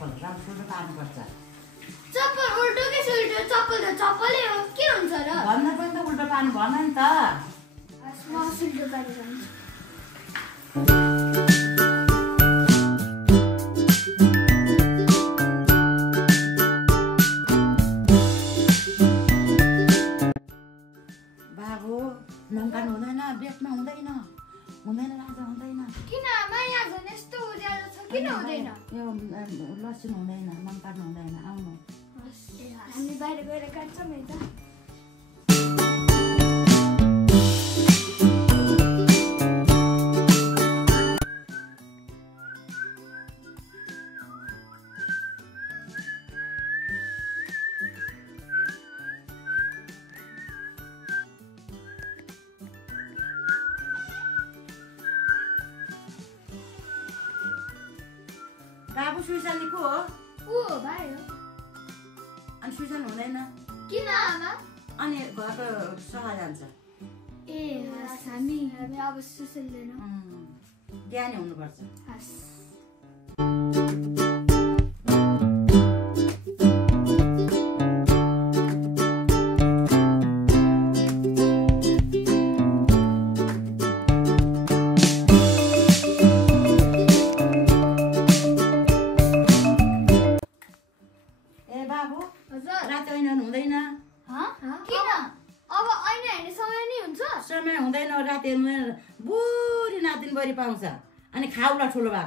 चप्पल उल्टो पार्नुपर्छ। चप्पल उल्टो के उल्टो चप्पल त चप्पलै हो के हुन्छ र भन्दा पनि त उल्टो पार्नु भन नि त। म उल्टो पार्नु बाबु नङ्कान हुँदैन बेच्न हुँदैन राजा हुँदैन। किन आमा यहाँ झन् यस्तो उज्यालो छ किन हुँदैन? यो लसुन हुँदैन नङ्कान हुँदैन आउनु। हामी बाहिर गएर काट्छौँ है त। बाबु सुइसानी को हो? ऊ भाइ हो। अनि सुइसान हुँदैन किन आमा? अनि घरको सह जान्छ। ए हामी अब सुसिल्दैन। ज्ञानी हुनुपर्छ। राति ऐना हुँदैन। किन? अब ऐना हेर्ने समय नै हुन्छ? समय हुँदैन राति हेर्नु बुढी नातिन बढी पाउँछ। अनि खाउला ठुलो भाग।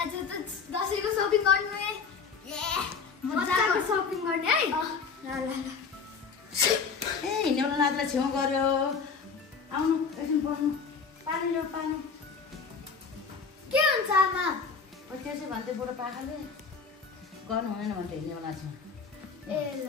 आज त दसैँको सपिङ गर्नु मजाको सपिङ गर्ने है। ए हिँड्नु नातिलाई छेउ गऱ्यो। आउनु एकछिन बस्नु। पानी ल्याऊ पानी। के हुन्छ आमा? त्यसै भन्थे बुढो पाखाले गर्नु हुँदैन भन्थे हिँड्नेवाला छ। ए ल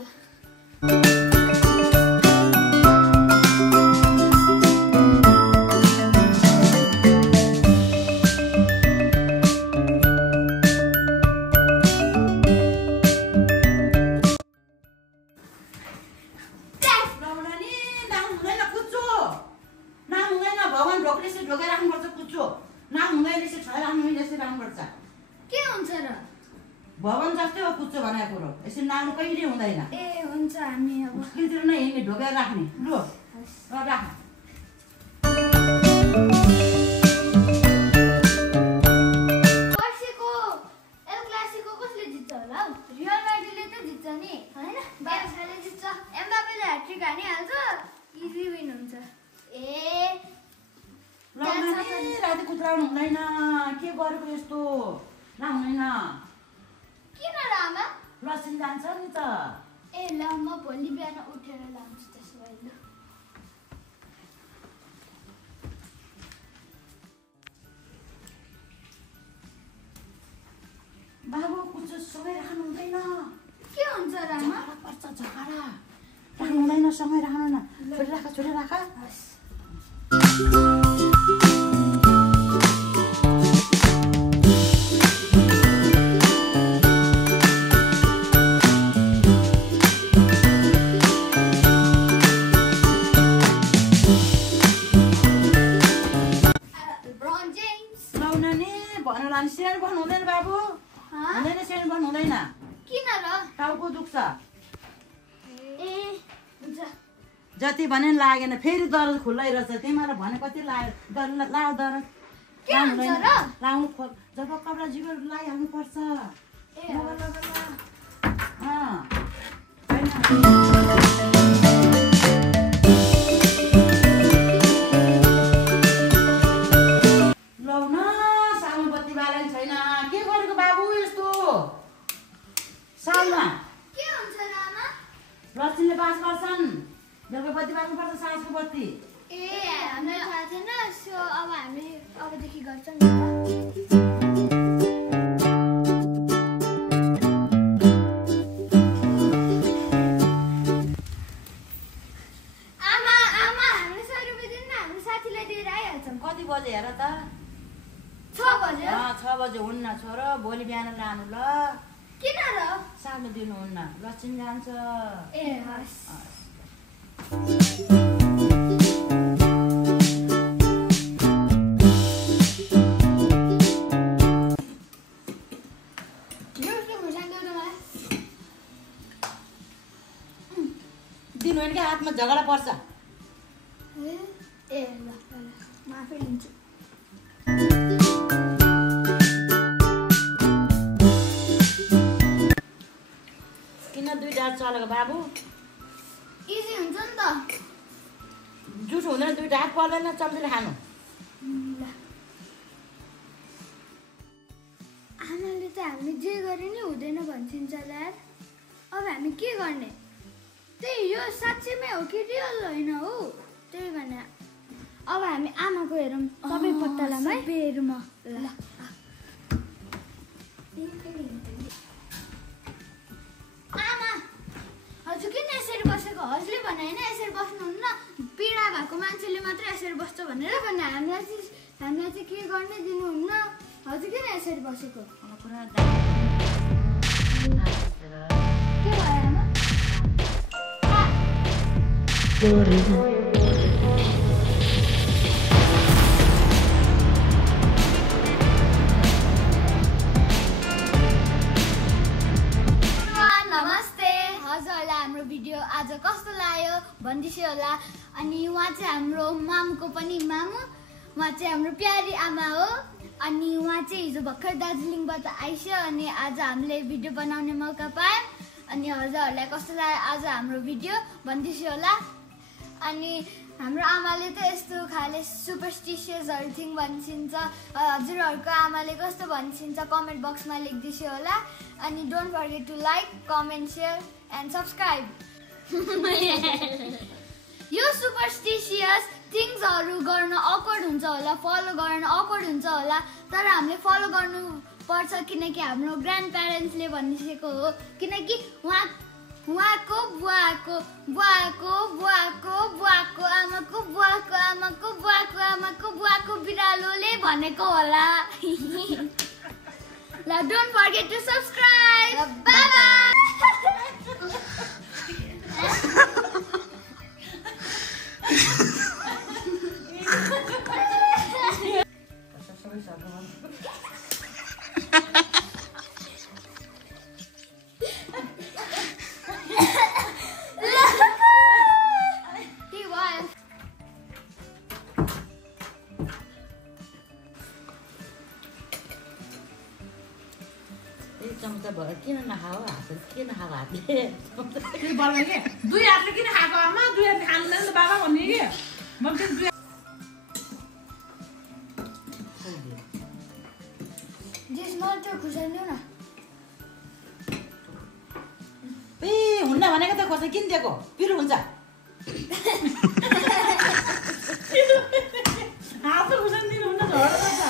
ढोका राख्नुपर्छ कुच्चो नाम हुँदैन यसरी छ राख्नु यसरी राख्नुपर्छ। के हुन्छ र? भवन जस्तै हो कुच्चो भनेको कुरो यसरी नाम कहिले हुँदैन। ए हुन्छ हामी अब मुस्किलतिर नै हिँड्ने ढोका राख्ने लु राख। पर्सिको एल क्लासिको कसले जित्छ होला? रियल म्याड्रिडले त जित्छ नि हैन? बार्साले जित्छ। एम्बापेले ह्याट्रिक हानिहाल्छ इजी विन हुन्छ। ए राति कुत्राउनु हुँदैन के गरेको यस्तो ना हुँदैन। किन र आमा? लसिन जान्छ नि त। ए ल म भोलि बिहान उठेर लान्छु त्यसो भए ल। बाबु कुच्चो सँगै राख्नु हुँदैन। के हुन्छ र आमा? पर्छ झगडा राख्नु हुँदैन सँगै राख्नु न। छोडी राख। सेन बन्नु हुँदैन बाबु। हुँदैन सेन बन्नु हुँदैन। किन र? टाउको दुख्छ। ए हुन्छ। जति भने लागेन फेरि दरज खुल्लै रहेछ तिमीले भने कति लाग्यो लाउ दरज के हुन्छ र? लाउनु जब कपडा जिगर लगाइहाल्नु पर्छ। ए लक्ष्मीले पास गर्छन् बेलुका बत्ती बाल्नुपर्छ साँझको बत्ती। ए हामीलाई थाहा छैन सो अब हामी अबदेखि गर्छौँ नि आमा हामीले 100 रुपैयाँ दिनु न हामी साथीलाई दिएर आइहाल्छौँ। कति बजे हेर त? 6 बजे। 6 बजे हुन्न छोरो भोलि बिहान लानु ल। किन र? सानो दिनुहुन्न लक्षण जान्छ ए हस् दिनु होइन क्या हातमा झगडा पर्छ ए ल म आफै लिन्छु किन दुईटा हात चलेको बाबु इजी हुन्छ नि त जुठो हुँदैन दुईटा हात पर्दैन चम्चीले खानु आमाले त हामी जे गरे नि हुँदैन भन्छन् यार अब हामी के गर्ने त्यही यो साँच्चैमै हो कि रियल होइन हो त्यही भने अब हामी आमाको हेरौँ सबै पत्तालामा सबै हेरौँ ल आमा हजुर किन यसरी बसेको हजुरले भने होइन यसरी बस्नुहुन्न पीडा भएको मान्छेले मात्रै यसरी बस्छ भनेर भने हामीलाई चाहिँ के गर्ने दिनुहुन्न हजुर किन यसरी बसेको पुरा के भयो आमा नमस्ते हजुरहरूलाई हाम्रो भिडियो आज कस्तो लाग्यो भनिदिनुहोस् होला अनि उहाँ चाहिँ हाम्रो मामुको पनि मामु उहाँ चाहिँ हाम्रो प्यारी आमा हो अनि उहाँ चाहिँ हिजो भर्खर दार्जिलिङबाट आइस अनि आज हामीले भिडियो बनाउने मौका पायौँ अनि हजुरहरूलाई कस्तो लाग्यो आज हाम्रो भिडियो भनिदिनुहोस् होला अनि हाम्रो आमाले त यस्तो खाले सुपरस्टिसियसहरू थिङ भन्छिन्छ हजुरहरूको आमाले कस्तो भन्छिन्छ कमेन्ट बक्समा लेखिदिनुहोस् होला अनि don't forget to like comment share and subscribe यो सुपरस्टिसियस थिङ्सहरू गर्न अकवर्ड हुन्छ होला फलो गर्न अकवर्ड हुन्छ होला तर हामीले फलो गर्नु पर्छ किनकि हाम्रो ग्रान्ड प्यारेन्ट्सले भनिसकेको हो किनकि उहाँको बुवाको बुवाको बुवाको बुवाको आमाको बुवाको आमाको बुवाको आमाको बुवाको बिरालोले भनेको होला ल don't forget to subscribe bye bye चम्चा भयो किन नखाऊ हात किन खाएको हातले दुई हातले किन खाएको आमा दुई हातले खाँदैन त बाबा भन्ने कि म चाहिँ दुई खुर्सानी न ए हुन्न भनेको त खोर्सानी किन दिएको पिरो हुन्छ हात खुर्सानी दिनुहुन्न झगडा गर्छ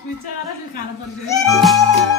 बिचरा खानु पर्छ